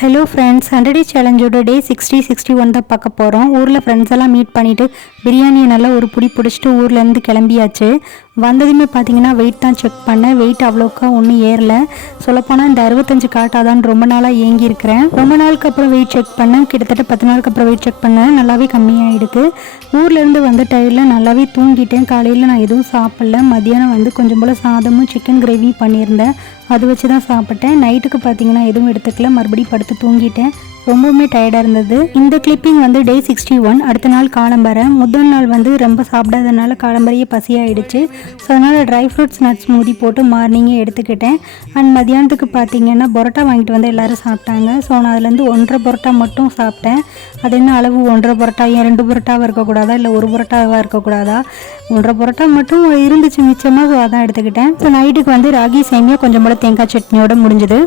Hello friends, 100 டே சேலஞ்சோட டே 61 தான் பார்க்க போகிறோம். ஊரில் ஃப்ரெண்ட்ஸ் எல்லாம் மீட் பண்ணிவிட்டு பிரியாணியை நல்லா ஒரு பிடி பிடிச்சிட்டு ஊர்லேருந்து கிளம்பியாச்சு. வந்ததுமே பார்த்தீங்கன்னா வெயிட் தான் செக் பண்ணேன். வெயிட் அவ்வளோக்கா ஒன்றும் ஏறல. சொல்லப்போனால் இந்த 65 காட்டாதான்னு ரொம்ப நாளாக ஏங்கியிருக்கிறேன். ரொம்ப நாளுக்கு அப்புறம் வெயிட் செக் பண்ணேன். கிட்டத்தட்ட 10 நாளுக்கு அப்புறம் வெயிட் செக் பண்ணேன். நல்லாவே கம்மியாகிடுது. ஊர்லேருந்து வந்த டயரில் நல்லாவே தூங்கிட்டேன். காலையில் நான் எதுவும் சாப்பிடல. மதியானம் வந்து கொஞ்சம் போல் சாதமும் சிக்கன் கிரேவி பண்ணியிருந்தேன். அது வச்சு தான் சாப்பிட்டேன். நைட்டுக்கு பார்த்தீங்கன்னா எதுவும் எடுத்துக்கல. மறுபடியும் படுத்து தூங்கிட்டேன். ரொம்பவுமே டயர்டாக இருந்தது. இந்த கிளிப்பிங் வந்து டே 61. அடுத்த நாள் காலம்பரை. முதல் நாள் வந்து ரொம்ப சாப்பிடாதனால காலம்பரையே பசியாயிடுச்சு. ஸோ அதனால் ட்ரை ஃப்ரூட்ஸ் நட்ஸ் ஸ்மூதி போட்டு மார்னிங்கே எடுத்துக்கிட்டேன். அண்ட் மதியானத்துக்கு பார்த்தீங்கன்னா பரோட்டா வாங்கிட்டு வந்து எல்லோரும் சாப்பிட்டாங்க. ஸோ நான் அதுலேருந்து 1.5 பரோட்டா மட்டும் சாப்பிட்டேன். அது என்ன அளவு 1.5 பரோட்டா? ஏன் 2 பரோட்டாவாக இருக்கக்கூடாதா, இல்லை 1 பரோட்டாவாக இருக்கக்கூடாதா? 1.5 பரோட்டா மட்டும் இருந்துச்சு மிச்சமாக. ஸோ அதான் எடுத்துக்கிட்டேன். ஸோ நைட்டுக்கு வந்து ராகி சேமியா கொஞ்சம் போல் தேங்காய் சட்னியோட முடிஞ்சுது.